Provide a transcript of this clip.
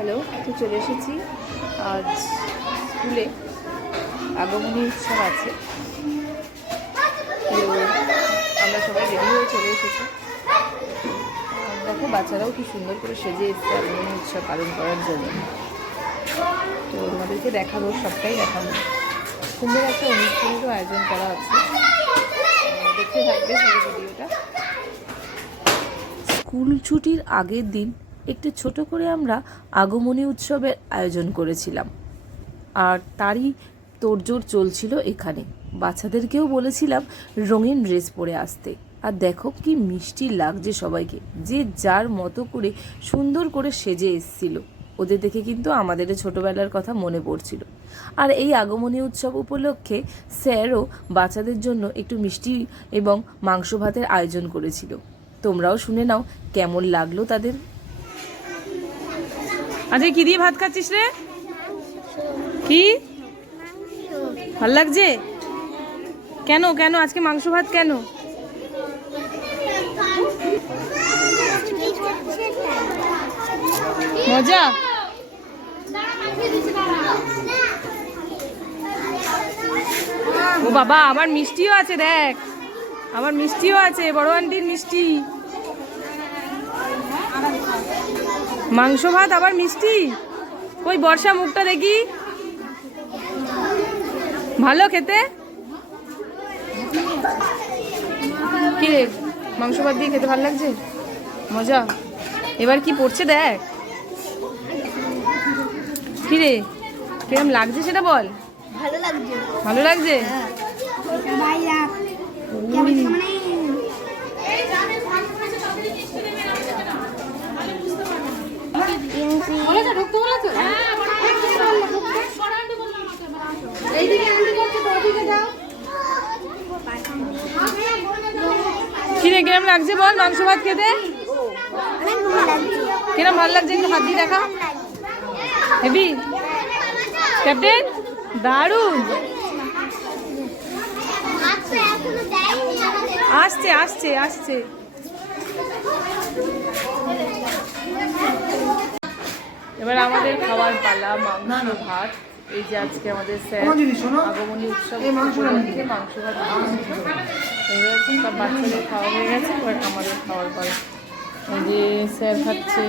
Hello, তো চলে এসেছি আজ স্কুলে আগমনী উৎসব আছে। তো আমরা সবাই রেডি হয়ে চলে এসেছি। দেখো বাচ্চারাও কি সুন্দর করে সেজে এসেছে আগমনী উৎসব পালন করার জন্য। তো তোমাদেরকে দেখাবো, সবটাই দেখাবো। সুন্দর একটা অনুষ্ঠানেরও আয়োজন করা আছে, দেখতে থাকবে পুরো ভিডিওটা। স্কুল ছুটির আগের দিন একটু ছোট করে আমরা আগমনী উৎসবের আয়োজন করেছিলাম, আর তারই তোড়জোড় চলছিল এখানে। বাচ্চাদেরকেও বলেছিলাম রঙিন ড্রেস পরে আসতে। আর দেখো কি মিষ্টি লাগছে সবাইকে, যে যার মতো করে সুন্দর করে সেজে এসেছিল। ওদের দেখে কিন্তু আমাদের ছোটোবেলার কথা মনে পড়ছিল। আর এই আগমনী উৎসব উপলক্ষে স্যারও বাচ্চাদের জন্য একটু মিষ্টি এবং মাংস ভাতের আয়োজন করেছিল। তোমরাও শুনে নাও কেমন লাগলো তাদের। আজকে কি দিয়ে ভাত খাচ্ছিস রে? কি ভাল লাগছে? কেন কেন আজকে মাংস ভাত কেন? মজা? ও বাবা, আবার মিষ্টিও আছে, দেখ আবার মিষ্টিও আছে, বড় আন্টির মিষ্টি। মাংস ভাত আবার মিষ্টি। কই বর্ষা মুখটা দেখি, ভালো খেতে? কি রে, মাংস ভাত দিয়ে খেতে ভালো লাগছে? মজা? এবার কি পড়ছে দেখ। কি রে, কিরম লাগছে সেটা বল। ভালো লাগছে। ভালো লাগছে? কিরে কিরম লাগছে বল মাংস ভাত খেতে? কিরম ভালো লাগছে একটু হাত দিয়ে দেখা। হেবি ক্যাপ্টেন, দারুণ। আসছে আসছে আসছে। এবার আমাদের খাওয়ার পালা, মাংস ভাত। এই যে আজকে আমাদের স্যার আগমনী উৎসব উপলক্ষে মাংস ভাত। এবার সব বাচ্চাদের খাওয়া হয়ে গেছে, এবার আমাদের খাওয়ার পালা। এই যে স্যার খাচ্ছে।